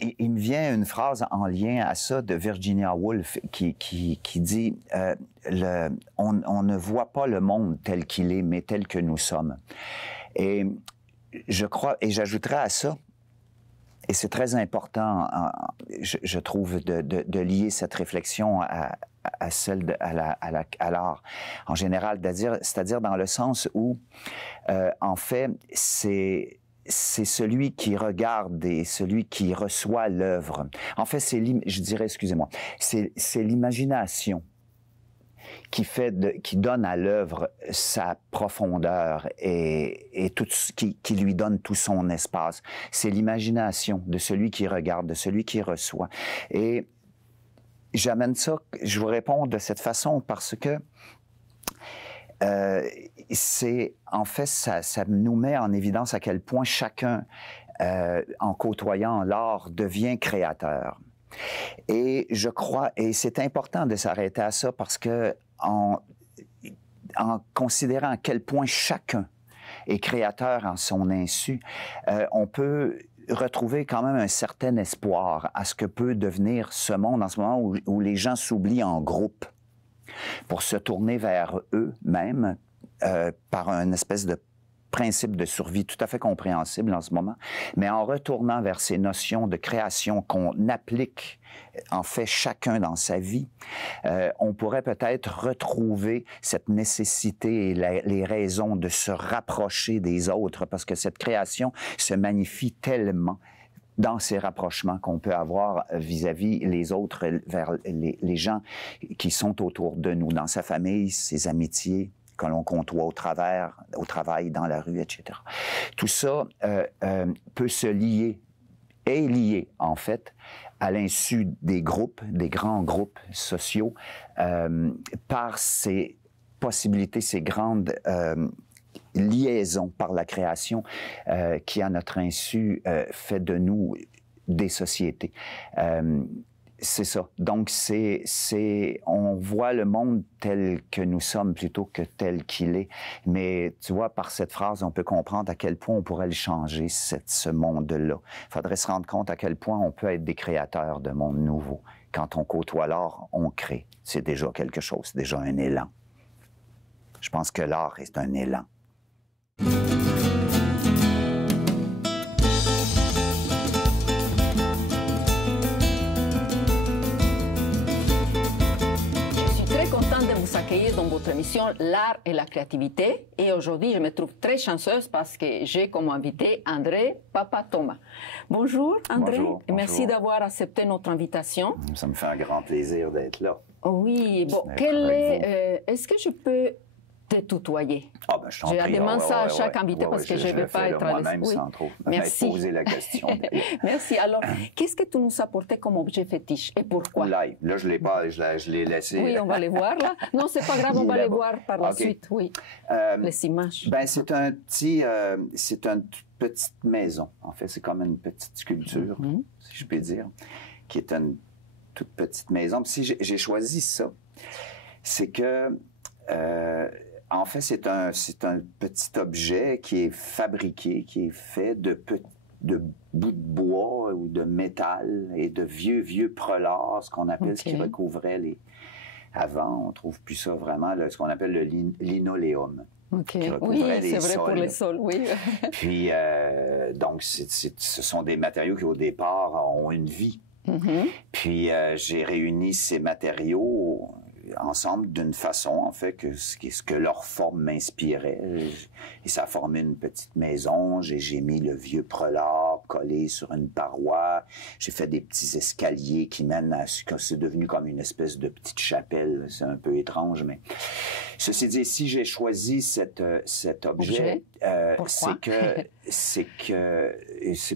il me vient une phrase en lien à ça de Virginia Woolf qui dit on ne voit pas le monde tel qu'il est, mais tel que nous sommes. Et je crois, et j'ajouterais à ça, et c'est très important, je trouve, de lier cette réflexion à celle à l'art en général, c'est-à-dire dans le sens où, en fait, c'est celui qui regarde et celui qui reçoit l'œuvre. En fait, je dirais, excusez-moi, c'est l'imagination qui donne à l'œuvre sa profondeur et tout qui lui donne tout son espace. C'est l'imagination de celui qui regarde, de celui qui reçoit. Et j'amène ça, je vous réponds de cette façon parce que en fait, ça nous met en évidence à quel point chacun, en côtoyant l'art, devient créateur. Et je crois, et c'est important de s'arrêter à ça parce que en considérant à quel point chacun est créateur en son insu, on peut retrouver quand même un certain espoir à ce que peut devenir ce monde en ce moment où les gens s'oublient en groupe pour se tourner vers eux-mêmes par une espèce de principe de survie tout à fait compréhensible en ce moment, mais en retournant vers ces notions de création qu'on applique en fait chacun dans sa vie, on pourrait peut-être retrouver cette nécessité et les raisons de se rapprocher des autres parce que cette création se magnifie tellement dans ces rapprochements qu'on peut avoir vis-à-vis les autres, vers les gens qui sont autour de nous, dans sa famille, ses amitiés, que l'on côtoie au travail, dans la rue, etc. Tout ça peut se lier, est lié, en fait, à l'insu des groupes, des grands groupes sociaux, par ces possibilités, ces grandes liaisons par la création qui, à notre insu, fait de nous des sociétés. C'est ça. Donc, on voit le monde tel que nous sommes plutôt que tel qu'il est. Mais tu vois, par cette phrase, on peut comprendre à quel point on pourrait le changer, ce monde-là. Il faudrait se rendre compte à quel point on peut être des créateurs de mondes nouveaux. Quand on côtoie l'art, on crée. C'est déjà quelque chose, c'est déjà un élan. Je pense que l'art est un élan. Dans votre émission L'art et la créativité. Et aujourd'hui, je me trouve très chanceuse parce que j'ai comme invité André Papa-Thomas. Bonjour André, bonjour, et merci bonjour. d'avoir accepté notre invitation. Ça me fait un grand plaisir d'être là. Oui, bon, est-ce que je peux te tutoyer? Ah ben, je t'en prie. Je demande ça à chaque invité parce que je ne vais pas être à l'aise. Moi-même sans trop Merci. poser la question. Merci. Alors, qu'est-ce que tu nous as apporté comme objet fétiche et pourquoi? Là, je l'ai pas, je l'ai laissé. Oui, on va les voir là. Non, c'est pas grave, on va les voir par la suite, oui. Les images. Ben, c'est une petite maison. En fait, c'est comme une petite sculpture, si je peux dire, qui est une toute petite maison. Puis si j'ai choisi ça, c'est que en fait, c'est un petit objet qui est fabriqué, qui est fait de bouts de bois ou de métal et de vieux prelats, ce qu'on appelle, ce qui recouvrait les... Avant, on trouve plus ça vraiment, ce qu'on appelle le linoléum. OK. Oui, c'est vrai pour les sols, oui. Puis, donc, ce sont des matériaux qui, au départ, ont une vie. Puis, j'ai réuni ces matériaux ensemble d'une façon, en fait, que ce que leur forme m'inspirait. Et ça a formé une petite maison. J'ai mis le vieux prelat collé sur une paroi. J'ai fait des petits escaliers qui mènent à ce que c'est devenu comme une espèce de petite chapelle. C'est un peu étrange, mais... Ceci dit, si j'ai choisi cet objet, c'est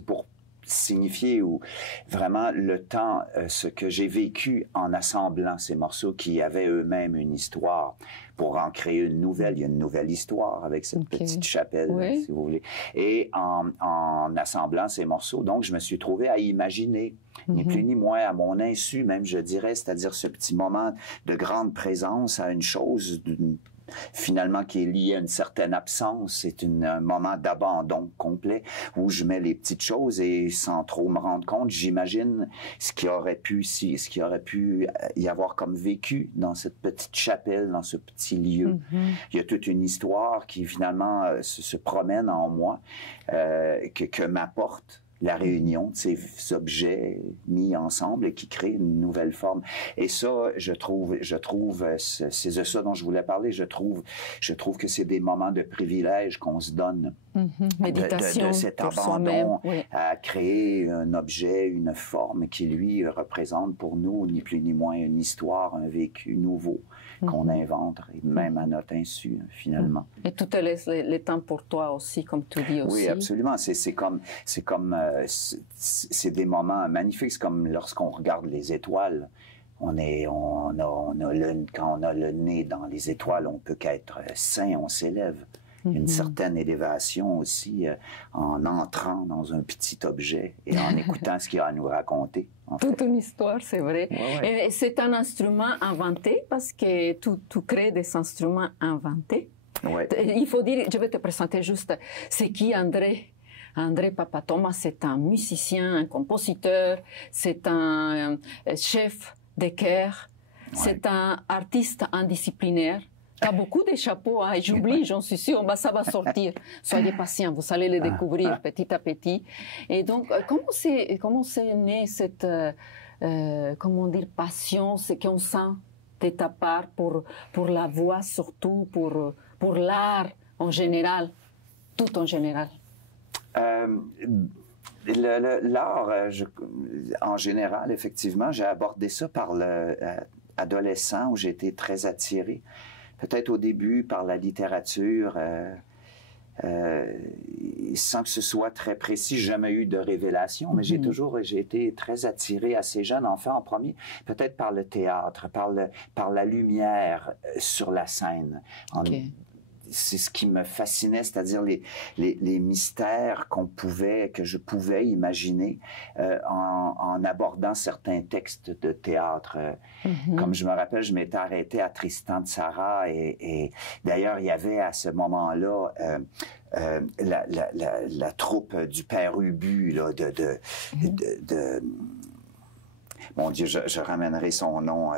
pour signifier ou vraiment le temps, ce que j'ai vécu en assemblant ces morceaux qui avaient eux-mêmes une histoire pour en créer une nouvelle. Il y a une nouvelle histoire avec cette petite chapelle, si vous voulez. Et en assemblant ces morceaux, donc, je me suis trouvé à imaginer, ni plus ni moins, à mon insu même, je dirais, c'est-à-dire ce petit moment de grande présence à une chose finalement qui est lié à une certaine absence. C'est un moment d'abandon complet où je mets les petites choses et sans trop me rendre compte, j'imagine ce qui aurait pu y avoir comme vécu dans cette petite chapelle, dans ce petit lieu. Il y a toute une histoire qui finalement se promène en moi, que m'apporte la réunion de ces objets mis ensemble et qui crée une nouvelle forme. Et ça, je trouve, c'est de ça dont je voulais parler, je trouve que c'est des moments de privilège qu'on se donne. Méditation de cet pour abandon soi-même, à créer un objet, une forme qui, lui, représente pour nous, ni plus ni moins, une histoire, un vécu nouveau qu'on invente, même à notre insu, finalement. Et tu te laisses le temps pour toi aussi, comme tu dis aussi. Oui, absolument. C'est des moments magnifiques. C'est comme lorsqu'on regarde les étoiles. Quand on a le nez dans les étoiles, on peut qu'être sain, on s'élève. Une certaine élévation aussi en entrant dans un petit objet et en écoutant ce qu'il y a à nous raconter. Toute une histoire, c'est vrai. Ouais. Et c'est un instrument inventé parce que tu crées des instruments inventés. Ouais. Il faut dire, je vais te présenter juste, c'est qui André? André Papatoma, c'est un musicien, un compositeur, c'est un chef de chœur, c'est un artiste indisciplinaire. Tu as beaucoup de chapeaux, hein, et j'oublie, j'en suis sûre, ça va sortir. Soyez patient, vous allez les découvrir petit à petit. Et donc, comment c'est né cette, comment dire, passion, ce qu'on sent de ta part pour la voix surtout, pour l'art en général, tout en général? L'art, en général, effectivement, j'ai abordé ça par l'adolescent où j'ai été très attiré. Peut-être au début par la littérature, sans que ce soit très précis, j'ai jamais eu de révélation, mais j'ai été très attiré assez jeune, enfin en premier, peut-être par le théâtre, par la lumière sur la scène. C'est ce qui me fascinait, c'est-à-dire les mystères que je pouvais imaginer en abordant certains textes de théâtre. Comme je me rappelle, je m'étais arrêté à Tristan Tzara et d'ailleurs, il y avait à ce moment-là la troupe du Père Ubu, là, mon Dieu, je ramènerai son nom,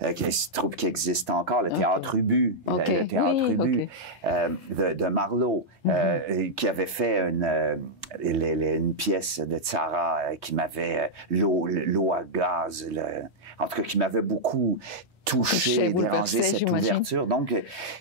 cette troupe qui existe encore, le Théâtre Ubu, le Théâtre Ubu de Marlowe, qui avait fait une pièce de Tzara qui m'avait, l'eau à gaz, en tout cas qui m'avait beaucoup touché, dérangé, cette ouverture, donc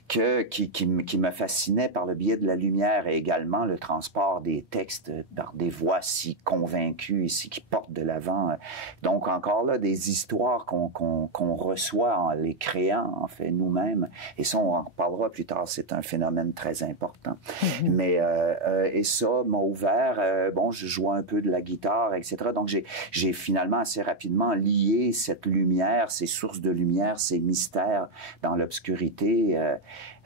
qui me fascinait par le biais de la lumière et également le transport des textes par des voix si convaincues, qui portent de l'avant. Donc encore là, des histoires qu'on reçoit en les créant, en fait, nous-mêmes. Et ça, on en reparlera plus tard, c'est un phénomène très important. Mais, et ça m'a ouvert, je jouais un peu de la guitare, etc. Donc j'ai finalement assez rapidement lié cette lumière, ces sources de lumière, ces mystères dans l'obscurité,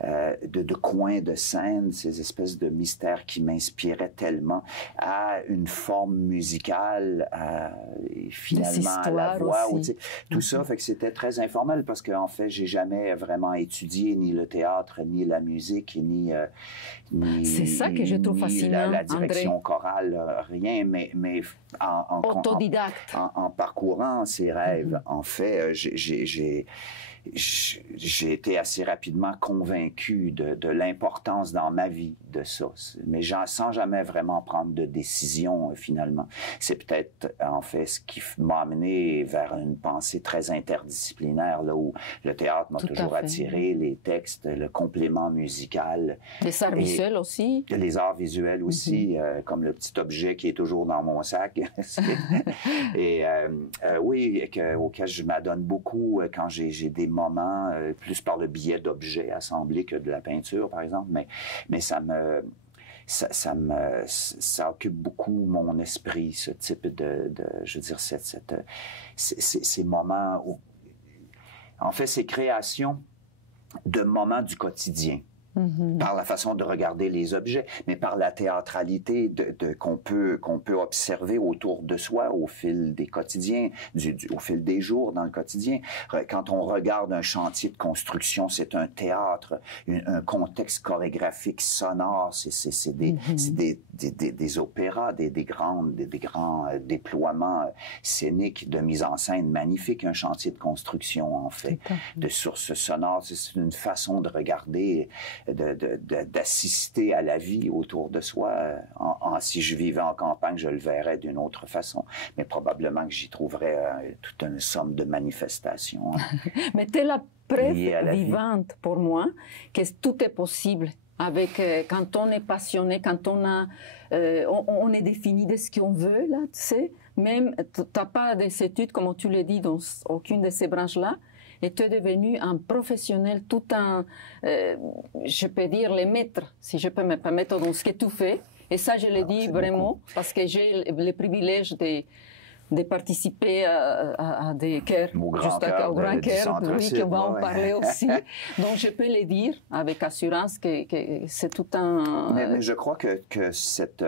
de coins de scène, ces espèces de mystères qui m'inspiraient tellement à une forme musicale, et finalement à la voix. Tout ça fait que c'était très informel parce qu'en fait, j'ai jamais vraiment étudié ni le théâtre, ni la musique, ni c'est ça que je trouve fascinant, la direction André. chorale, rien, mais autodidacte. En parcourant ces rêves, en fait, j'ai été assez rapidement convaincu de l'importance dans ma vie de ça, mais sans jamais vraiment prendre de décision finalement. C'est peut-être en fait ce qui m'a amené vers une pensée très interdisciplinaire, là où le théâtre m'a toujours attiré, les textes, le complément musical. Les arts visuels aussi. Les arts visuels aussi, comme le petit objet qui est toujours dans mon sac. Et oui, auquel je m'adonne beaucoup quand j'ai des moments, plus par le biais d'objets assemblés que de la peinture, par exemple, mais ça occupe beaucoup mon esprit, ce type je veux dire, ces moments où, en fait, ces créations de moments du quotidien. par la façon de regarder les objets, mais par la théâtralité qu'on peut observer autour de soi au fil des quotidiens, au fil des jours dans le quotidien. Quand on regarde un chantier de construction, c'est un théâtre, un contexte chorégraphique sonore, c'est des opéras, des grands déploiements scéniques de mise en scène magnifiques, un chantier de construction en fait, de sources sonores. C'est une façon de regarder, d'assister à la vie autour de soi. Si je vivais en campagne, je le verrais d'une autre façon, mais probablement que j'y trouverais toute une somme de manifestations. Mais tu es la preuve vivante pour moi que tout est possible. Quand on est passionné, quand on est défini de ce qu'on veut, là, tu sais, même, tu n'as pas des études, comme tu l'as dit, dans aucune de ces branches-là, et tu es devenu un professionnel, je peux dire, les maîtres, si je peux me permettre, dans ce que tu fais. Et ça, je le dis vraiment, parce que j'ai le privilège de participer à des chœurs, au grand chœur, oui, qu'on va en parler aussi. Donc, je peux le dire avec assurance que c'est tout un... Mais je crois que cette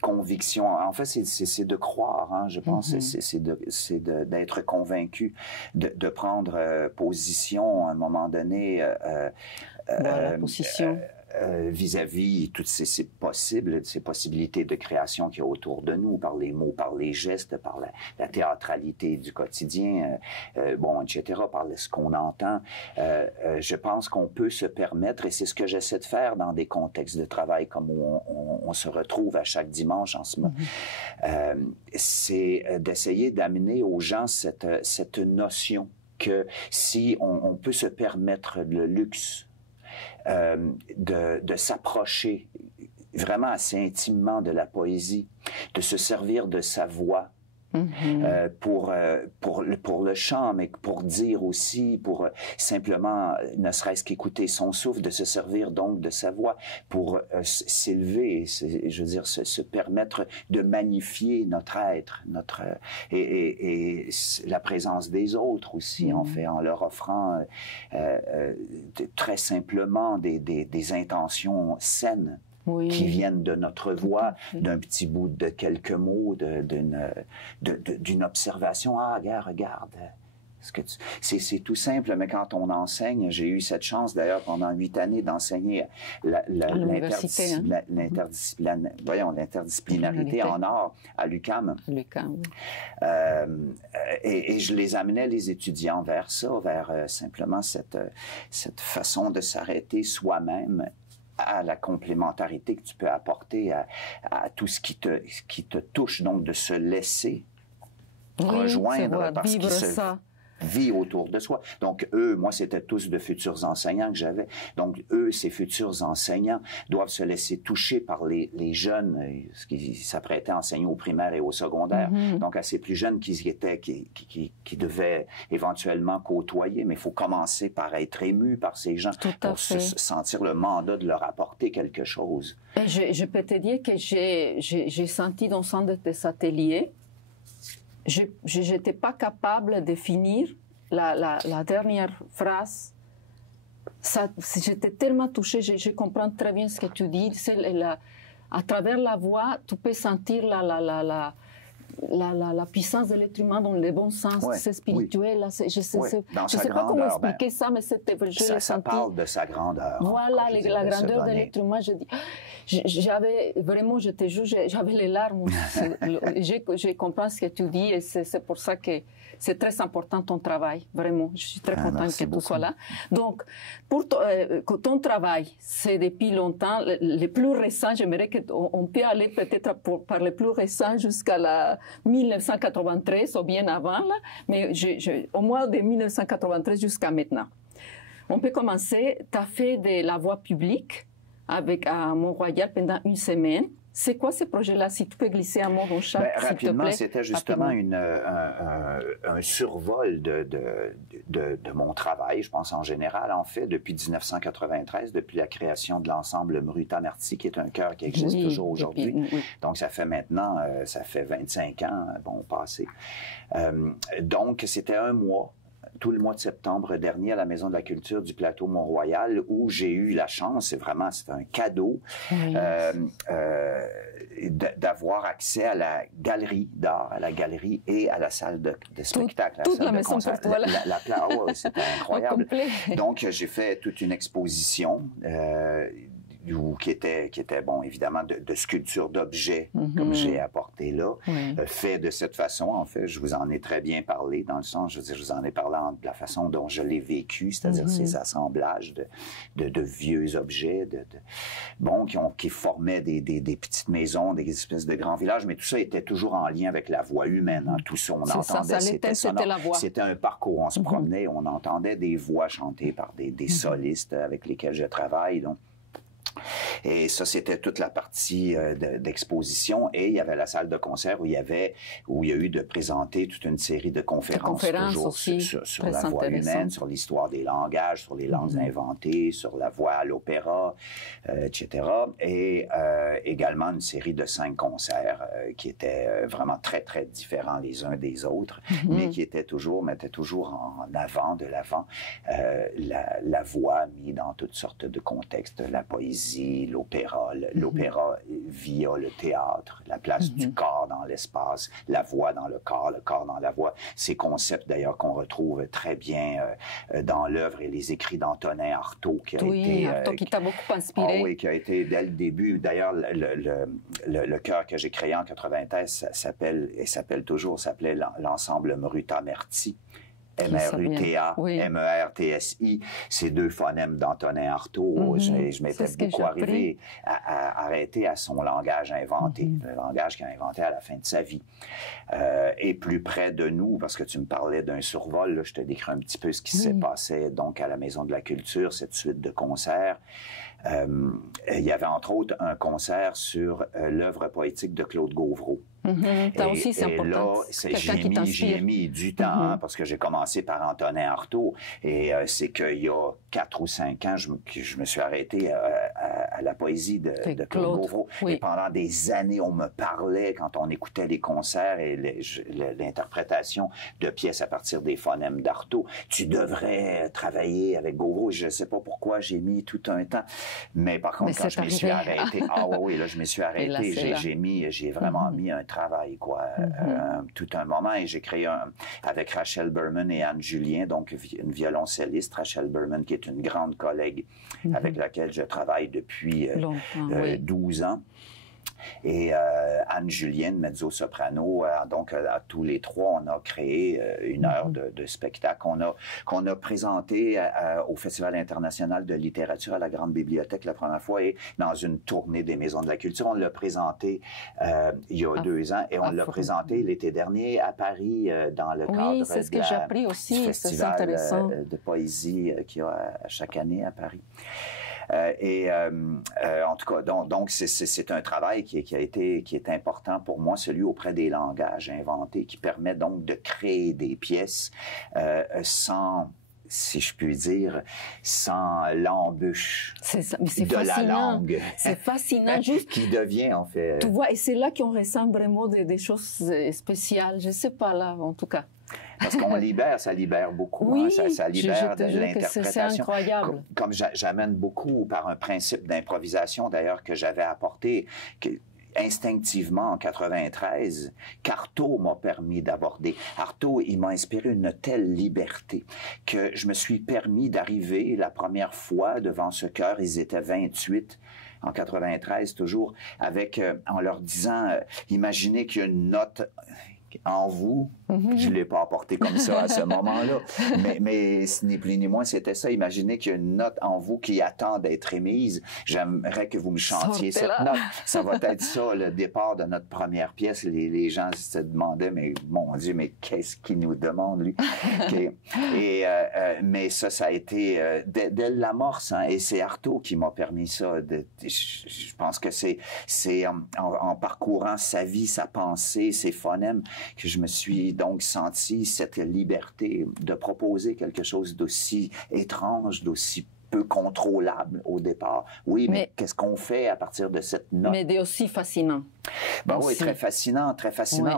conviction, en fait, c'est de croire, hein, je pense, c'est d'être convaincu, de prendre position à un moment donné. La position. Vis-à-vis toutes ces possibilités de création qu'il y a autour de nous, par les mots, par les gestes, par la théâtralité du quotidien, etc., par ce qu'on entend. Je pense qu'on peut se permettre, et c'est ce que j'essaie de faire dans des contextes de travail comme où on se retrouve à chaque dimanche en ce moment, c'est d'essayer d'amener aux gens cette notion que si on peut se permettre le luxe de s'approcher vraiment assez intimement de la poésie, de se servir de sa voix pour le chant, mais pour dire aussi, pour simplement, ne serait-ce qu'écouter son souffle, de se servir donc de sa voix pour s'élever, je veux dire, se permettre de magnifier notre être, et la présence des autres aussi, en fait, en leur offrant très simplement des intentions saines. Oui. Qui viennent de notre voix, d'un petit bout de quelques mots, d'une observation. Ah, regarde. C'est tout simple, mais quand on enseigne, j'ai eu cette chance d'ailleurs pendant 8 années d'enseigner l'interdisciplinarité en art à l'UQAM. Et je les amenais, les étudiants, vers ça, vers simplement cette façon de s'arrêter soi-même à la complémentarité que tu peux apporter à tout ce qui te touche, donc de se laisser rejoindre par ce qui se vit autour de soi. Donc, moi, c'était tous de futurs enseignants que j'avais. Donc, ces futurs enseignants doivent se laisser toucher par les jeunes qui s'apprêtaient à enseigner au primaire et au secondaire. Donc, à ces plus jeunes qui devaient éventuellement côtoyer, mais il faut commencer par être ému par ces gens pour se sentir le mandat de leur apporter quelque chose. Et je peux te dire que j'ai senti dans un de tes ateliers, je n'étais pas capable de finir la dernière phrase. J'étais tellement touchée, je comprends très bien ce que tu dis. À travers la voix, tu peux sentir la puissance de l'être humain dans le bon sens, c'est spirituel. Là, je ne sais pas comment expliquer ça, mais ça parle de sa grandeur. Voilà, la grandeur de l'être humain. J'avais vraiment, je te jure, j'avais les larmes. Je comprends ce que tu dis et c'est pour ça que c'est très important ton travail, vraiment. Je suis très contente que tu sois là. Donc, pour ton travail, c'est depuis longtemps. Les plus récents, j'aimerais qu'on peut aller peut-être par les plus récents jusqu'à la 1993 ou bien avant, là, mais au moins de 1993 jusqu'à maintenant. On peut commencer. Tu as fait de la voix publique à Mont-Royal pendant une semaine. C'est quoi ce projet-là? Si tu peux glisser un mot dans chaque, rapidement, c'était justement un survol de mon travail, je pense en général, en fait, depuis 1993, depuis la création de l'ensemble Mruta-Marty, qui est un chœur qui existe toujours aujourd'hui. Donc, ça fait maintenant, ça fait 25 ans, passé. Donc, c'était un mois tout le mois de septembre dernier à la Maison de la Culture du Plateau Mont-Royal, où j'ai eu la chance, c'est un cadeau, Oui. d'avoir accès à la galerie d'art, à la galerie et à la salle de spectacle. Toute la maison pour toi, là. C'était incroyable. Donc, j'ai fait toute une exposition qui était bon, évidemment, de sculptures d'objets, comme j'ai apporté là, fait de cette façon. En fait, je vous en ai très bien parlé, dans le sens, je veux dire, je vous en ai parlé de la façon dont je l'ai vécu, c'est-à-dire ces assemblages de vieux objets, qui formaient des petites maisons, des espèces de grands villages, mais tout ça était toujours en lien avec la voix humaine. Hein. Tout ça, on entendait, c'était la voix. C'était un parcours, on se promenait, on entendait des voix chantées par des solistes avec lesquels je travaille, donc. Et ça, c'était toute la partie d'exposition. Et il y avait la salle de concert où il y a eu de présenter toute une série de conférences toujours aussi, sur la voix humaine, sur l'histoire des langages, sur les langues inventées, sur la voix à l'opéra, etc. Et également une série de 5 concerts qui étaient vraiment très, très différents les uns des autres, mais qui mettaient toujours en avant, de l'avant, la voix mise dans toutes sortes de contextes, la poésie, l'opéra via le théâtre, la place du corps dans l'espace, la voix dans le corps dans la voix. Ces concepts, d'ailleurs, qu'on retrouve très bien dans l'œuvre et les écrits d'Antonin Artaud, Artaud qui t'a beaucoup inspiré. Oui, qui a été dès le début. D'ailleurs, le chœur que j'ai créé en 93 s'appelait l'ensemble Mruta-Merti. M-R-U-T-A, M-E-R-T-S-I, ces 2 phonèmes d'Antonin Artaud. Je m'étais beaucoup arrivé à arrêter à son langage inventé, le langage qu'il a inventé à la fin de sa vie. Et plus près de nous, parce que tu me parlais d'un survol, là, je te décris un petit peu ce qui s'est passé donc à la Maison de la Culture, cette suite de concerts. Il y avait entre autres un concert sur l'œuvre poétique de Claude Gauvreau. Aussi, c'est important. Là, j'ai mis du temps, parce que j'ai commencé par Antonin Artaud, et c'est qu'il y a 4 ou 5 ans, je me suis arrêté à la poésie de Claude Gauvreau. Et pendant des années, on me parlait, quand on écoutait les concerts et l'interprétation de pièces à partir des phonèmes d'Artaud, tu devrais travailler avec Gauvreau. Je ne sais pas pourquoi j'ai mis tout un temps. Mais par contre, quand je me suis arrêté, là, je me suis arrêté, j'ai vraiment mis un travail, tout un moment. Et j'ai créé avec Rachel Berman et Anne Julien, donc une violoncelliste, Rachel Berman, qui est une grande collègue avec laquelle je travaille depuis 12 ans. Et Anne Julienne, mezzo-soprano, donc à tous les 3, on a créé une heure de spectacle qu'on a présenté au Festival international de littérature à la Grande Bibliothèque la première fois, et dans une tournée des Maisons de la Culture. On l'a présenté il y a 2 ans, et on l'a présenté l'été dernier à Paris dans le cadre du festival de poésie qu'il y a chaque année à Paris. En tout cas, donc c'est un travail qui est important pour moi, celui auprès des langages inventés, qui permet donc de créer des pièces sans, si je puis dire, sans l'embûche la langue. C'est fascinant, juste. Qui devient, en fait... Tu vois, et c'est là qu'on ressent vraiment des choses spéciales. Je ne sais pas, là, en tout cas. Parce qu'on ça libère beaucoup. Oui, ça libère de l'interprétation. C'est incroyable. Comme j'amène beaucoup par un principe d'improvisation, d'ailleurs, que j'avais apporté... instinctivement en 93, qu'Artaud m'a permis d'aborder. Artaud, il m'a inspiré une telle liberté que je me suis permis d'arriver la première fois devant ce chœur, ils étaient 28, en 93 toujours, en leur disant, imaginez qu'il y a une note en vous. Je ne l'ai pas apporté comme ça à ce moment-là, mais ce n'est plus ni moins, c'était ça. Imaginez qu'il y a une note en vous qui attend d'être émise. J'aimerais que vous me chantiez cette note. Ça va être ça, le départ de notre première pièce. Les gens se demandaient, mais mon Dieu, mais qu'est-ce qu'il nous demande, lui? Mais ça a été dès l'amorce, hein, et c'est Artaud qui m'a permis ça. Je pense que c'est en parcourant sa vie, sa pensée, ses phonèmes, que je me suis donc senti cette liberté de proposer quelque chose d'aussi étrange, d'aussi peu contrôlable au départ. Oui, mais qu'est-ce qu'on fait à partir de cette note? Mais aussi fascinant. Ben oui, très fascinant,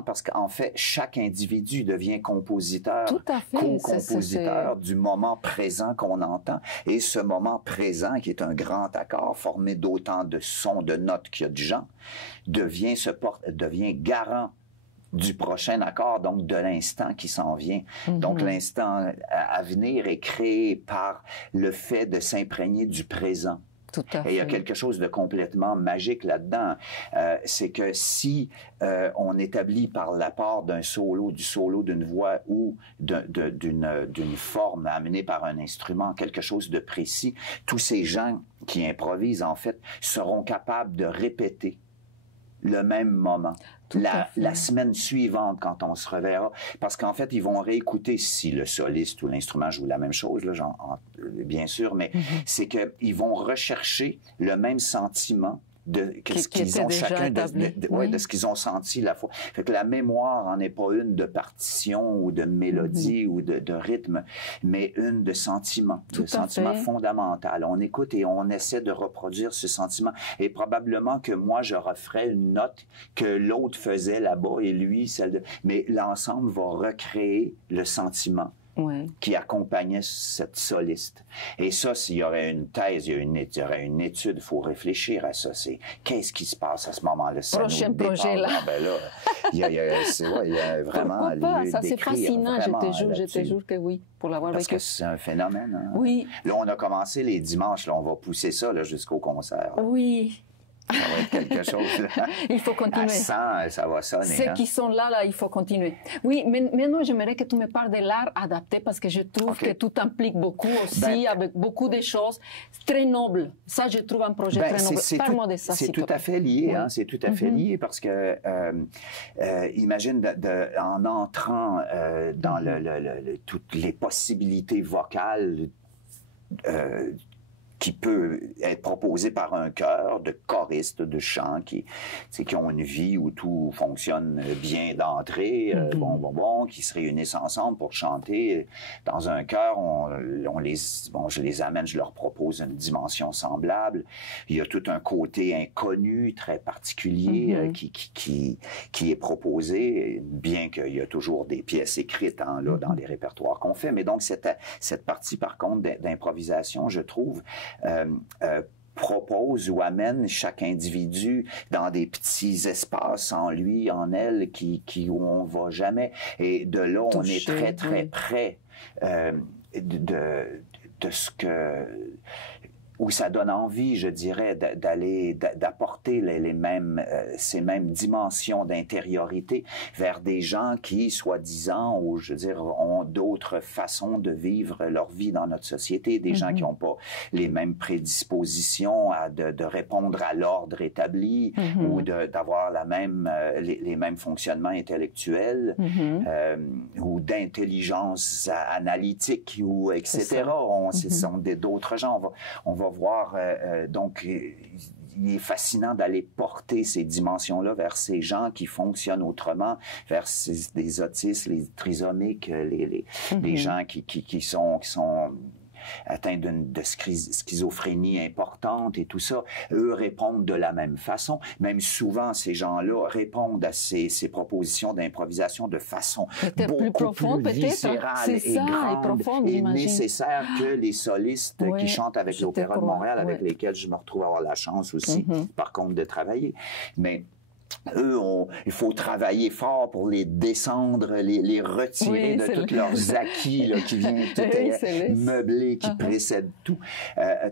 parce qu'en fait, chaque individu devient compositeur, co-compositeur du moment présent qu'on entend. Et ce moment présent, qui est un grand accord formé d'autant de sons, de notes qu'il y a de gens, devient garant du prochain accord, donc de l'instant qui s'en vient. Donc l'instant à venir est créé par le fait de s'imprégner du présent. Et il y a quelque chose de complètement magique là-dedans. C'est que si on établit par l'apport du solo d'une voix ou d'une forme amenée par un instrument, quelque chose de précis, tous ces gens qui improvisent, en fait, seront capables de répéter le même moment. La semaine suivante, quand on se reverra, parce qu'en fait, ils vont réécouter si le soliste ou l'instrument joue la même chose, là, bien sûr, mais c'est qu'ils vont rechercher le même sentiment de ce qu'ils ont chacun de ce qu'ils ont senti la fois. Fait que la mémoire en est pas une de partition ou de mélodie ou de rythme, mais une de sentiment, fondamental. On écoute et on essaie de reproduire ce sentiment. Et probablement que moi, je referais une note que l'autre faisait là-bas et lui, celle de... Mais l'ensemble va recréer le sentiment qui accompagnait cette soliste. Et ça, s'il y aurait une thèse, il y aurait une étude, il faut réfléchir à ça. C'est qu'est-ce qui se passe à ce moment-là? Prochain projet, là. Ben là, il y a vraiment lieu d'écrire. Ça, c'est fascinant, je te jure que oui, pour l'avoir vécu. Parce que c'est un phénomène. Hein? Oui. Là, on a commencé les dimanches, là, on va pousser ça là, jusqu'au concert. Là. Oui. Ça va être quelque chose. Là. Il faut continuer. À 100, ça va sonner. Ceux qui sont là, il faut continuer. Oui, mais maintenant, j'aimerais que tu me parles de l'art adapté parce que je trouve que tout implique beaucoup aussi, avec beaucoup de choses très nobles. Ça, je trouve un projet très noble. Parle-moi de ça, c'est tout à fait lié, hein, c'est tout à fait lié parce que, imagine, en entrant dans toutes les possibilités vocales qui peut être proposé par un chœur de choristes, de chants qui ont une vie où tout fonctionne bien d'entrée, qui se réunissent ensemble pour chanter. Dans un chœur, je les amène, je leur propose une dimension semblable. Il y a tout un côté inconnu, très particulier, qui est proposé, bien qu'il y a toujours des pièces écrites dans les répertoires qu'on fait. Mais donc, cette partie, par contre, d'improvisation, je trouve, propose ou amène chaque individu dans des petits espaces en lui, en elle, où on va jamais. Et de là, on est très, très près de ce que... où ça donne envie, je dirais, d'apporter ces mêmes dimensions d'intériorité vers des gens qui, soi-disant, ou je veux dire, ont d'autres façons de vivre leur vie dans notre société, des gens qui n'ont pas les mêmes prédispositions de répondre à l'ordre établi ou d'avoir les mêmes fonctionnements intellectuels ou d'intelligence analytique ou etc. Ce sont d'autres gens. On va voir, donc, il est fascinant d'aller porter ces dimensions-là vers ces gens qui fonctionnent autrement, vers les autistes, les trisomiques, les gens qui sont atteints de schizophrénie importante et tout ça, eux répondent de la même façon. Même souvent, ces gens-là répondent à ces propositions d'improvisation de façon beaucoup plus viscérale et grande et nécessaire que les solistes qui chantent avec l'Opéra de Montréal, avec lesquels je me retrouve à avoir la chance aussi, par contre, de travailler. Mais eux, il faut travailler fort pour les descendre, les retirer de tous leurs acquis là, qui viennent tout meubler, qui précèdent tout.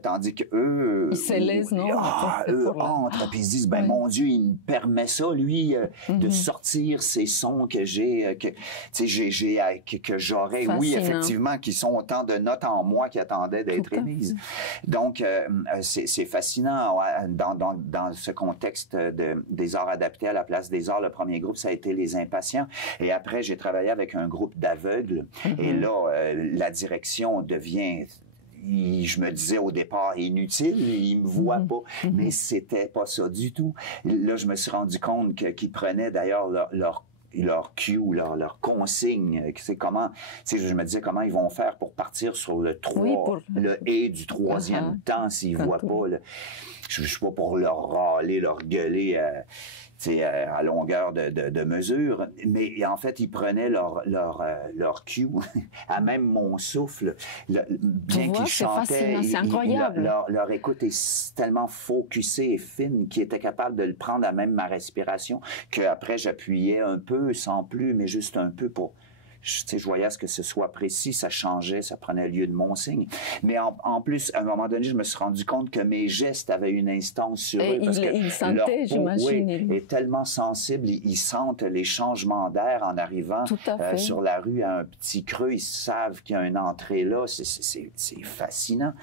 Tandis qu'eux... Ils se laissent, non? Eux entrent et ils se disent, ben mon Dieu, il me permet ça, lui, de sortir ces sons que j'aurais, oui, effectivement, qui sont autant de notes en moi qui attendaient d'être émises. Donc, c'est fascinant dans ce contexte des arts adaptés à la place des arts. Le premier groupe, ça a été Les Impatients. Et après, j'ai travaillé avec un groupe d'aveugles. Et là, la direction devient... je me disais au départ inutile, ils me voient pas, mais c'était pas ça du tout. Là, je me suis rendu compte qu'ils prenaient d'ailleurs leur cue, leur consigne. C'est comment, je me disais comment ils vont faire pour partir sur le 3, le et du troisième temps s'ils ne voient pas. Là. Je ne suis pas pour leur râler, leur gueuler à longueur de mesure, mais en fait, ils prenaient leur cue à même mon souffle. Bien qu'ils chantaient, c'est incroyable. Leur écoute est tellement focusée et fine qu'ils étaient capables de le prendre à même ma respiration, qu'après, j'appuyais un peu, sans plus, mais juste un peu pour... Je voyais à ce que ce soit précis, ça changeait, ça prenait lieu de mon signe. Mais en plus, à un moment donné, je me suis rendu compte que mes gestes avaient une instance sur eux. Parce que ils sentaient, j'imagine. Est tellement sensible, ils sentent les changements d'air en arrivant sur la rue à un petit creux. Ils savent qu'il y a une entrée là. C'est fascinant.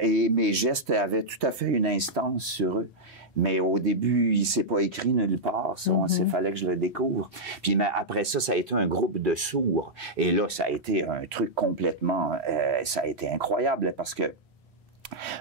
Et mes gestes avaient tout à fait une instance sur eux. Mais au début, il ne s'est pas écrit nulle part. Il fallait que je le découvre. Puis mais après ça, ça a été un groupe de sourds. Et là, ça a été un truc complètement... ça a été incroyable parce que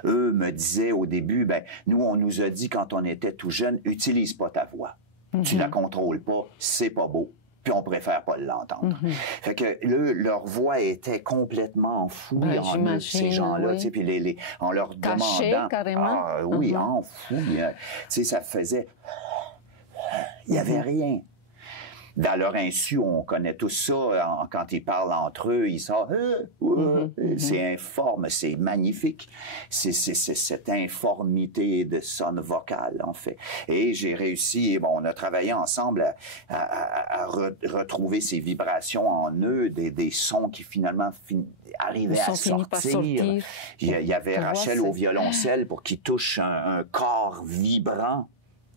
eux me disaient au début, nous, on nous a dit quand on était tout jeune, utilise pas ta voix. Tu la contrôles pas, c'est pas beau. Puis on préfère pas l'entendre. Fait que leur voix était complètement enfouie en eux, ces gens-là. Oui. Puis en leur Caché, demandant... carrément. Oui, enfouie. Ça faisait... Il n'y avait rien. Dans leur insu, on connaît tout ça. Quand ils parlent entre eux, ils sortent. C'est informe, c'est magnifique. C'est cette informité de son vocal, en fait. Et j'ai réussi, on a travaillé ensemble à retrouver ces vibrations en eux, des sons qui finalement arrivaient à sortir. Il y avait Rachel au violoncelle pour qu'il touche un corps vibrant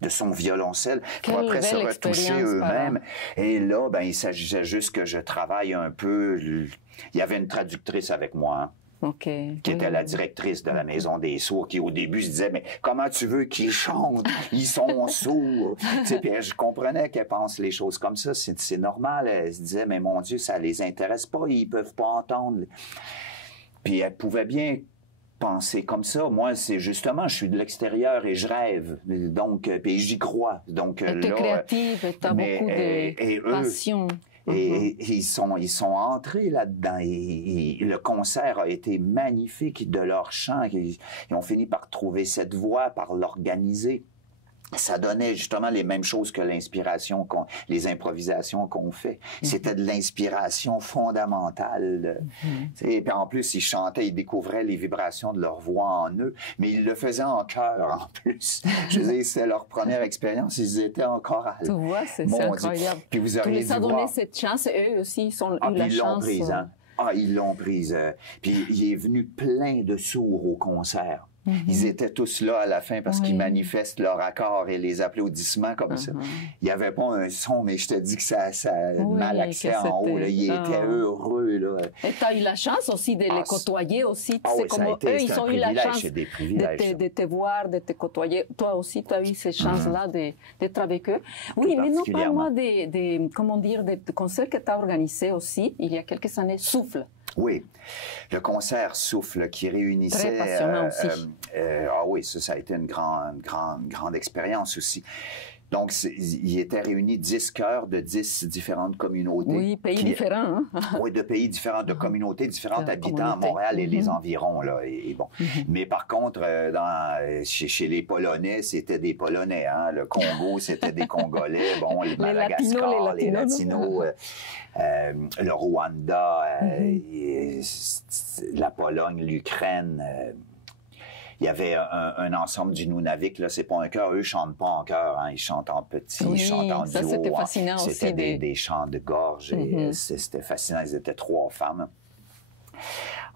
de son violoncelle pour après se retoucher eux-mêmes. Et là, il s'agissait juste que je travaille un peu. Il y avait une traductrice avec moi, qui était la directrice de la Maison des Sourds, qui au début se disait, mais comment tu veux qu'ils chantent? Ils sont sourds. Puis je comprenais qu'elle pense les choses comme ça. C'est normal. Elle se disait, mais mon Dieu, ça les intéresse pas. Ils peuvent pas entendre. Puis elle pouvait bien penser comme ça. Moi, c'est justement, je suis de l'extérieur et je rêve. Donc, puis j'y crois. Donc, tu es créative, tu as beaucoup de passion. Et ils sont entrés là-dedans. Et le concert a été magnifique de leur chant. Ils ont fini par trouver cette voix, par l'organiser. Ça donnait justement les mêmes choses que l'inspiration, les improvisations qu'on fait. C'était de l'inspiration fondamentale. Et puis en plus, ils chantaient, ils découvraient les vibrations de leur voix en eux, mais ils le faisaient en chœur en plus. Je veux dire, c'est leur première expérience, ils étaient en chorale. Tu vois, c'est incroyable. Puis vous tu les as donné cette chance, et eux aussi, ils ont eu la chance. Ils l'ont prise. Puis il est venu plein de sourds au concert. Ils étaient tous là à la fin parce qu'ils manifestent leur accord et les applaudissements comme ça. Il n'y avait pas un son, mais je te dis que ça malaxait en haut. Là. Ils étaient heureux. Là. Et tu as eu la chance aussi de les côtoyer aussi. Tu sais comment eux, ils ont eu la chance de te voir, de te côtoyer. Toi aussi, tu as eu cette chance-là d'être avec eux. Oui, mais non, parle-moi des concerts que tu as organisés aussi, il y a quelques années, Souffle. Oui, le concert Souffle qui réunissait... Très passionnant aussi. Oui, ça a été une grande expérience aussi. Donc, il était réuni 10 chœurs de 10 différentes communautés. Oui, pays différents. Hein? Oui, de pays différents, de communautés différentes habitant à Montréal et les environs. Là, et bon. Mais par contre, chez les Polonais, c'était des Polonais. Hein? Le Congo, c'était des Congolais. Bon, les Madagascar, les Latinos, le Rwanda, la Pologne, l'Ukraine... Il y avait un ensemble du Nunavik, là, c'est pas un chœur, eux chantent pas en chœur, hein, ils chantent en petit, ils chantent en duo. C'était fascinant aussi. C'était des chants de gorge, et c'était fascinant, ils étaient 3 femmes.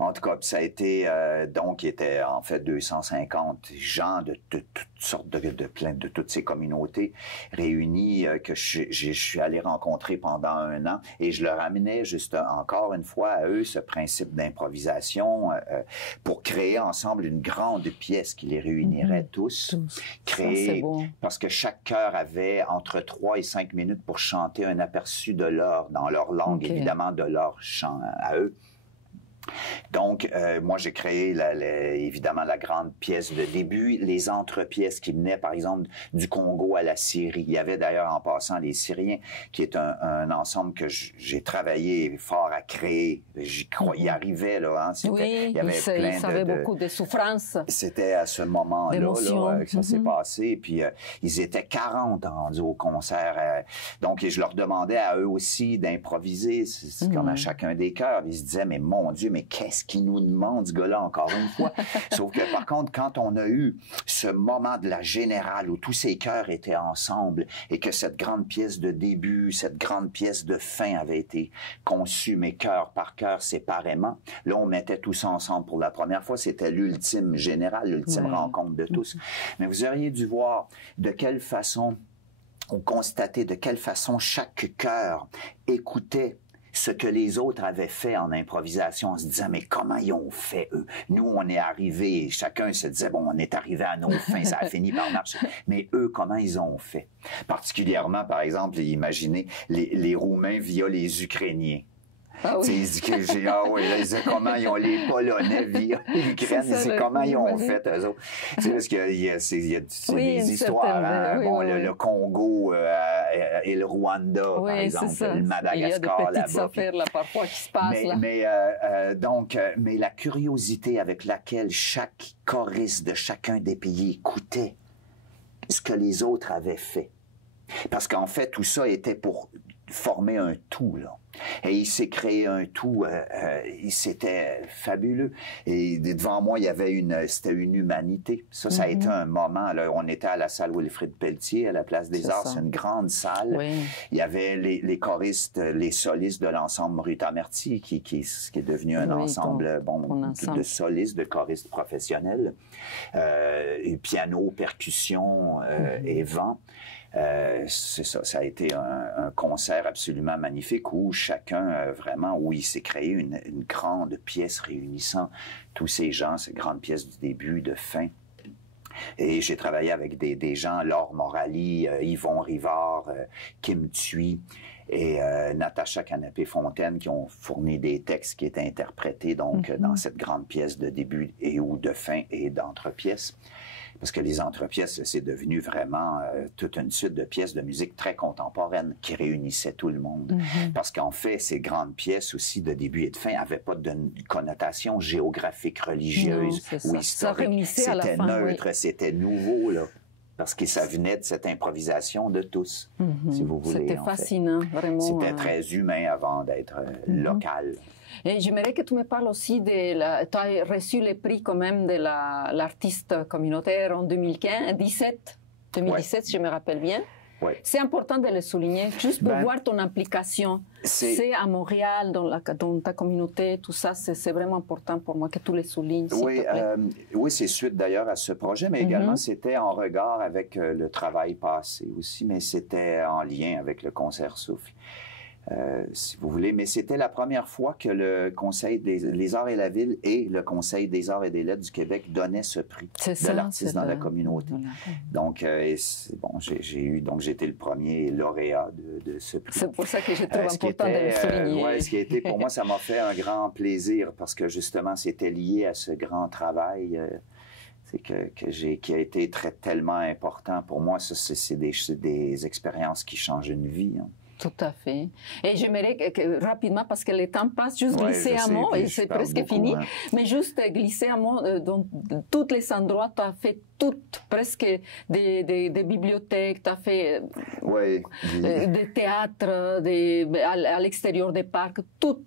En tout cas, ça a été, donc, il était en fait 250 gens de toutes sortes de toutes ces communautés réunies que je suis allé rencontrer pendant 1 an et je leur amenais juste encore une fois à eux ce principe d'improvisation pour créer ensemble une grande pièce qui les réunirait tous. Créer, parce que chaque chœur avait entre 3 et 5 minutes pour chanter un aperçu de dans leur langue, évidemment, de leur chant à eux. Donc, moi, j'ai créé évidemment la grande pièce de début, les entre-pièces qui venaient, par exemple, du Congo à la Syrie. Il y avait d'ailleurs, en passant, les Syriens, qui est un ensemble que j'ai travaillé fort à créer. J'y crois, y arrivait, là. Hein? Oui, il y avait il savait beaucoup de souffrances. C'était à ce moment-là là, que ça s'est passé. Puis, ils étaient 40 rendus au concert. Donc, je leur demandais à eux aussi d'improviser. C'est comme à chacun des chœurs. Ils se disaient, mais mon Dieu, mais qu'est-ce qu'il nous demande, ce gars-là, encore une fois? Sauf que, par contre, quand on a eu ce moment de la générale où tous ces chœurs étaient ensemble et que cette grande pièce de début, cette grande pièce de fin avait été conçue, mais chœur par chœur, séparément, là, on mettait tout ça ensemble pour la première fois. C'était l'ultime générale, l'ultime rencontre de tous. Mais vous auriez dû voir de quelle façon, ou constater de quelle façon chaque chœur écoutait ce que les autres avaient fait en improvisation, en se disant, mais comment ils ont fait, eux? Nous, on est arrivés, chacun se disait, bon, on est arrivé à nos fins, ça a fini par marcher. Mais eux, comment ils ont fait? Particulièrement, par exemple, imaginez les Roumains via les Ukrainiens. Ah oui. Ils disent que comment ils ont les Polonais via l'Ukraine, comment ils ont fait eux autres. C'est parce qu'il y a des histoires, hein, le Congo et le Rwanda, par exemple, le Madagascar, il y a des petites affaires là parfois qui se passent mais la curiosité avec laquelle chaque choriste de chacun des pays écoutait ce que les autres avaient fait. Parce qu'en fait, tout ça était pour former un tout, là. Et il s'est créé un tout, c'était fabuleux. Et devant moi, il y avait c'était une humanité. Ça a été un moment, là. On était à la salle Wilfrid Pelletier, à la Place des Arts. C'est une grande salle. Oui. Il y avait les choristes, les solistes de l'ensemble Rutamerti, qui est devenu un ensemble, de solistes, de choristes professionnels. Et piano, percussion et vent. C'est ça, ça a été un concert absolument magnifique où chacun, vraiment, où il s'est créé une grande pièce réunissant tous ces gens, ces grandes pièces du début, de fin. Et j'ai travaillé avec des gens, Laure Morali, Yvon Rivard, Kim Thuy et Natacha Canapé-Fontaine qui ont fourni des textes qui étaient interprétés donc dans cette grande pièce de début et ou de fin et d'entre-pièces. Parce que les entre-pièces, c'est devenu vraiment toute une suite de pièces de musique très contemporaines qui réunissaient tout le monde. Parce qu'en fait, ces grandes pièces aussi de début et de fin n'avaient pas de connotation géographique, religieuse ou historique. C'était neutre, c'était nouveau, là. Parce que ça venait de cette improvisation de tous, si vous voulez. C'était fascinant, vraiment. C'était très humain avant d'être local. Et j'aimerais que tu me parles aussi tu as reçu le prix quand même de l'artiste communautaire en 2017, si je me rappelle bien. Oui. C'est important de le souligner, juste pour voir ton implication. C'est à Montréal, dans ta communauté, tout ça, c'est vraiment important pour moi que tu le soulignes, s'il te plaît. Oui, c'est suite d'ailleurs à ce projet, mais également c'était en regard avec le travail passé aussi, mais c'était en lien avec le concert Souffle. Si vous voulez, mais c'était la première fois que le Conseil des Arts et la Ville et le Conseil des Arts et des Lettres du Québec donnaient ce prix de l'artiste dans la communauté. Donc, j'ai été le premier lauréat de ce prix. C'est pour ça que je trouve important de le souligner. Ce qui a été, pour moi, ça m'a fait un grand plaisir parce que justement, c'était lié à ce grand travail qui a été tellement important pour moi. Ça, c'est des expériences qui changent une vie. Hein. Tout à fait. Et j'aimerais rapidement, parce que le temps passe, juste glisser un mot, et c'est presque fini, mais juste glisser un mot dans tous les endroits, tu as fait presque des bibliothèques, tu as fait des théâtres, à l'extérieur des parcs, tout.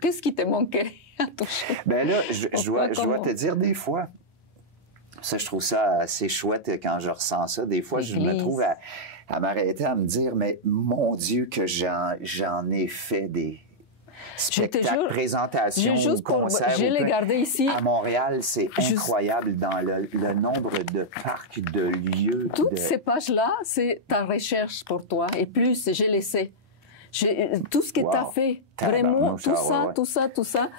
Qu'est-ce qui te manquait à toucher? Ben là, je dois te dire des fois, ça, je trouve ça assez chouette quand je ressens ça. Des fois, je me trouve à m'arrêter, à me dire, mais mon Dieu, que j'en ai fait des spectacles, présentations, concerts. Je l'ai gardé ici. À Montréal, c'est incroyable dans le nombre de parcs, de lieux. Toutes ces pages-là, c'est ta recherche pour toi. Et plus, je le sais. Tout ce que tu as fait, vraiment, tout ça.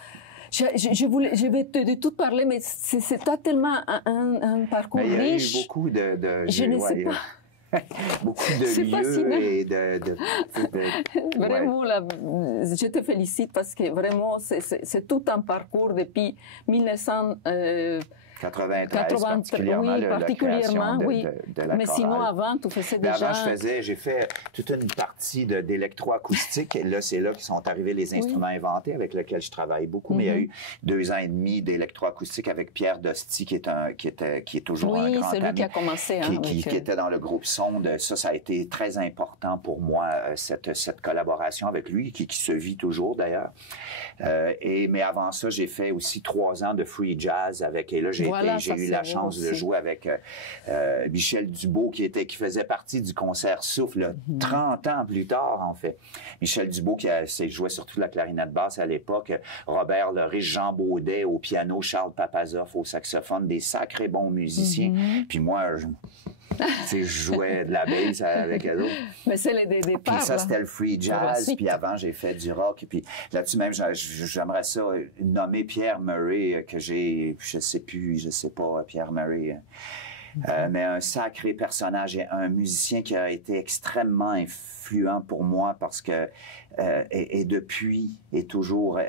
Je vais de tout parler, mais c'est tellement un parcours riche. Il y a eu beaucoup de je ne sais pas. beaucoup de lieux fascinant. et Vraiment, là, je te félicite parce que vraiment, c'est tout un parcours depuis 93 particulièrement, oui, la particulièrement, création oui. de la Mais chorale. sinon, avant, tu faisais Mais déjà... avant, j'ai fait toute une partie d'électroacoustique. Et là, c'est là qu'ils sont arrivés les instruments inventés avec lesquels je travaille beaucoup. Mais il y a eu 2 ans et demi d'électroacoustique avec Pierre Dosti, qui est toujours un grand c'est lui ami, qui a commencé. qui était dans le groupe Sonde. Ça a été très important pour moi, cette collaboration avec lui, qui se vit toujours d'ailleurs. Mais avant ça, j'ai fait aussi 3 ans de free jazz et là, j'ai eu la chance de jouer avec Michel Dubeau, qui faisait partie du concert Souffle, 30 ans plus tard, en fait. Michel Dubeau, qui jouait surtout la clarinette basse à l'époque, Robert Leriche, Jean Baudet au piano, Charles Papazoff au saxophone, des sacrés bons musiciens. Puis moi, je jouais de la bass avec eux autres. Mais c'est les départs. Puis ça, c'était le free jazz. Puis avant, j'ai fait du rock. Puis là-dessus même, j'aimerais ça nommer Pierre Murray, que je sais pas, Pierre Murray. Mais un sacré personnage et un musicien qui a été extrêmement influent pour moi parce que, et depuis, et toujours,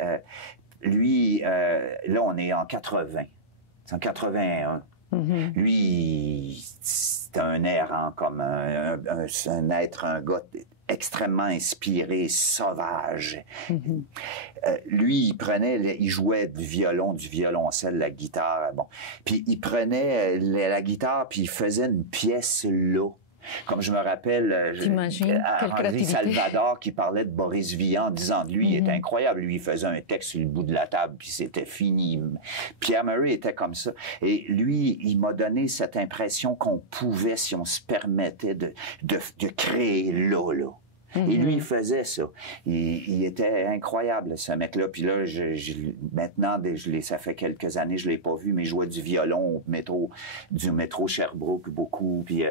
lui, là, on est en 80. C'est en 81. Lui, c'est un errant comme un être, un gars extrêmement inspiré, sauvage. Lui, il jouait du violoncelle, la guitare, bon. Puis il prenait la guitare, puis il faisait une pièce là. Comme je me rappelle, Henri Salvador qui parlait de Boris Vian en disant de lui, il était incroyable. Lui, il faisait un texte sur le bout de la table, puis c'était fini. Pierre Murray était comme ça. Et lui, il m'a donné cette impression qu'on pouvait, si on se permettait, de créer là. Et lui, il faisait ça. Il était incroyable, ce mec-là. Puis là, maintenant, ça fait quelques années, je l'ai pas vu, mais il jouait du violon du métro Sherbrooke beaucoup. Puis,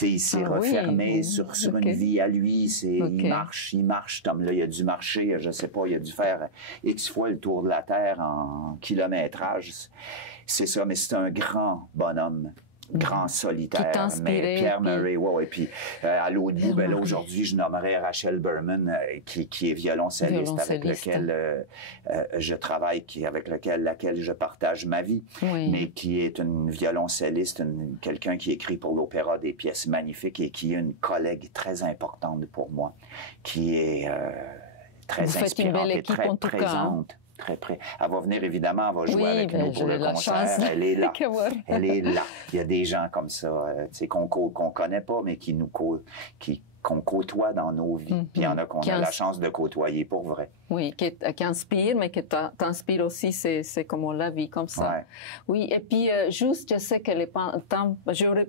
il s'est refermé sur une vie à lui. Il marche, cet homme-là. Il a dû marcher, je sais pas, il a dû faire X fois le tour de la Terre en kilométrage. C'est ça, mais c'est un grand bonhomme. Grand solitaire, mais Pierre Murray, et puis à l'autre bout, là, aujourd'hui, je nommerais Rachel Berman, qui est violoncelliste avec lequel je travaille, avec laquelle je partage ma vie, mais qui est une violoncelliste, quelqu'un qui écrit pour l'opéra des pièces magnifiques et qui est une collègue très importante pour moi, qui est très inspirante et très présente. Très près. Elle va venir, évidemment, elle va jouer avec nous pour le concert. Elle est là. Elle est là. Il y a des gens comme ça, qu'on connaît pas, mais qu'on côtoie dans nos vies. Puis il y en a qu'on a la chance de côtoyer pour vrai. Oui, qui inspire, mais qui t'inspire aussi, c'est comme on la vit comme ça. Ouais. Oui, et puis juste, je sais que le temps, j'aurais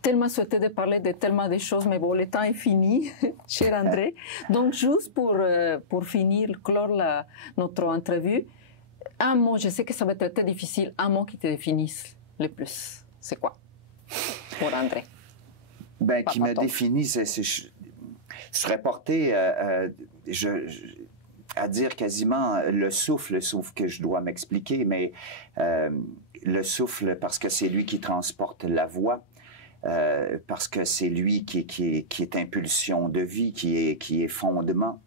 tellement souhaité de parler de tellement de choses, mais bon, le temps est fini, cher André. Donc, juste pour finir, clore notre entrevue, un mot, je sais que ça va être très difficile, un mot qui te définisse le plus. C'est quoi pour André? Ben, qui me définit, je serais porté à dire quasiment le souffle, sauf que je dois m'expliquer, mais le souffle parce que c'est lui qui transporte la voix, parce que c'est lui qui est impulsion de vie, qui est fondement.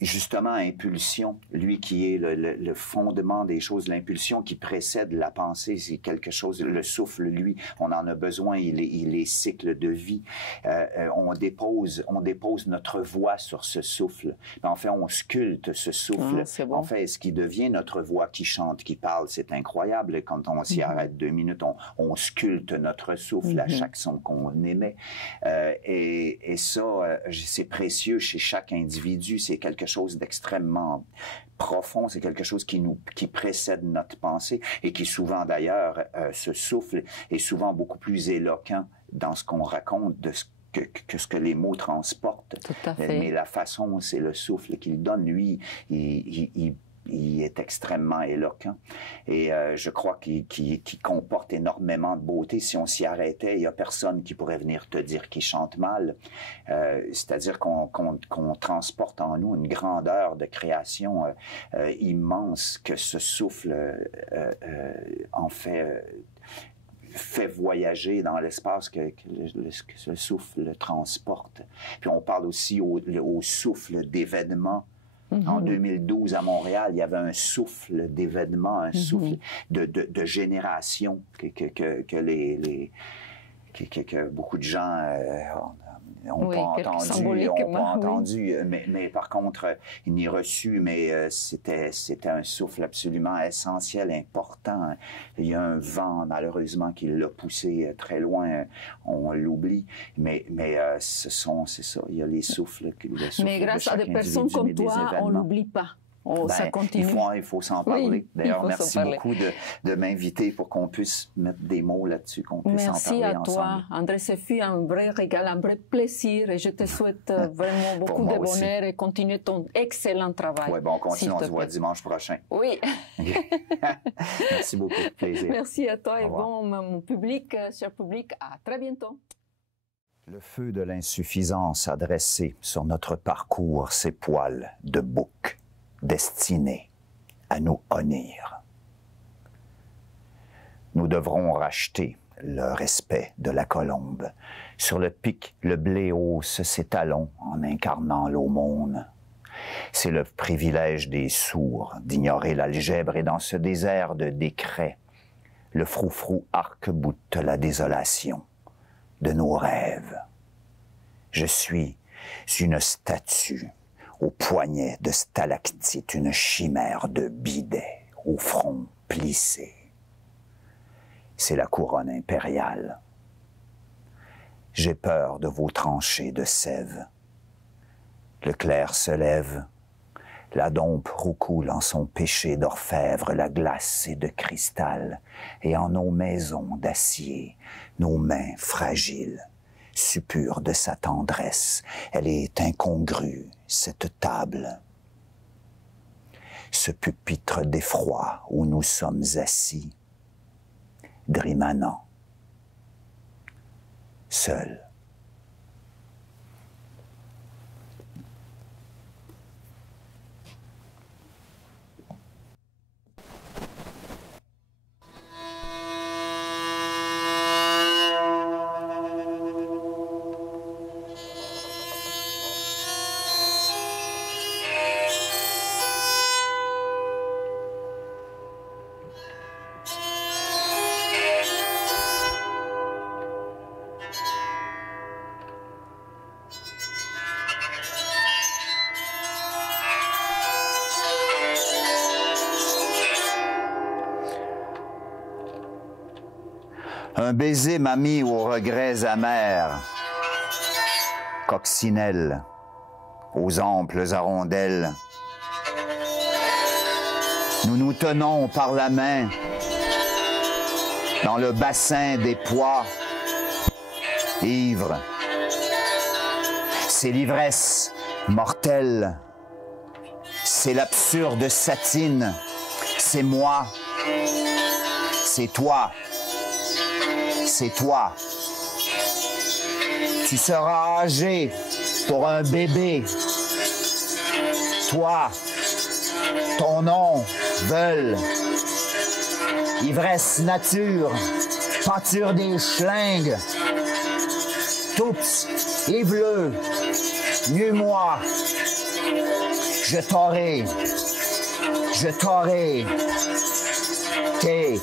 Justement, impulsion, lui qui est le fondement des choses, l'impulsion qui précède la pensée, c'est quelque chose, le souffle, lui, on en a besoin, il est cycle de vie. On dépose notre voix sur ce souffle. En fait, on sculpte ce souffle. Bon. En fait, ce qui devient notre voix qui chante, qui parle, c'est incroyable. Quand on s'y arrête 2 minutes, on sculpte notre souffle à chaque son qu'on émet. Et ça, c'est précieux chez chaque individu. C'est quelque chose d'extrêmement profond, c'est quelque chose qui précède notre pensée et qui souvent d'ailleurs, ce souffle est souvent beaucoup plus éloquent dans ce qu'on raconte que ce que les mots transportent. Tout à fait. Mais la façon, c'est le souffle qu'il donne. Lui, il est extrêmement éloquent et je crois qu'il comporte énormément de beauté. Si on s'y arrêtait, il n'y a personne qui pourrait venir te dire qu'il chante mal. C'est-à-dire qu'on transporte en nous une grandeur de création immense que ce souffle en fait fait voyager dans l'espace, que le souffle le transporte. Puis on parle aussi au souffle d'événements. En 2012, à Montréal, il y avait un souffle d'événements, un souffle de génération que beaucoup de gens n'ont pas entendu. Mais par contre, il n'y a reçu, mais c'était un souffle absolument essentiel, important. Il y a un vent, malheureusement, qui l'a poussé très loin. On l'oublie. Mais c'est ça. Il y a les souffles. Mais grâce à des personnes comme toi, on ne l'oublie pas. Ça continue. Il faut s'en parler. Oui, d'ailleurs, merci beaucoup de m'inviter pour qu'on puisse mettre des mots là-dessus, qu'on puisse en parler ensemble. Merci à toi, André. Ce fut un vrai régal, un vrai plaisir et je te souhaite vraiment beaucoup de bonheur et continuer ton excellent travail. Oui, bon, on continue, on se voit dimanche prochain. Oui. Merci beaucoup, plaisir. Merci à toi et bon, mon public, cher public, à très bientôt. Le feu de l'insuffisance a dressé sur notre parcours ses poils de bouc, destinés à nous honnir. Nous devrons racheter le respect de la colombe. Sur le pic, le blé hausse ses talons en incarnant l'aumône. C'est le privilège des sourds d'ignorer l'algèbre et dans ce désert de décrets, le froufrou arc-boute la désolation de nos rêves. Je suis une statue au poignet de stalactite, une chimère de bidet au front plissé. C'est la couronne impériale. J'ai peur de vos tranchées de sève. Le clair se lève, la dompe roucoule en son péché d'orfèvre, la glace est de cristal, et en nos maisons d'acier, nos mains fragiles, suppure de sa tendresse, elle est incongrue, cette table. Ce pupitre d'effroi où nous sommes assis, drimanant, seuls. Un baiser m'a mis aux regrets amers, coccinelle, aux amples arondelles. Nous nous tenons par la main dans le bassin des pois, ivres. C'est l'ivresse mortelle, c'est l'absurde satine, c'est moi, c'est toi. C'est toi. Tu seras âgé pour un bébé. Toi, ton nom, veulent. Ivresse nature, pâture des schlingues. Toups, Yveleux, nu-moi. Je t'aurai. T'es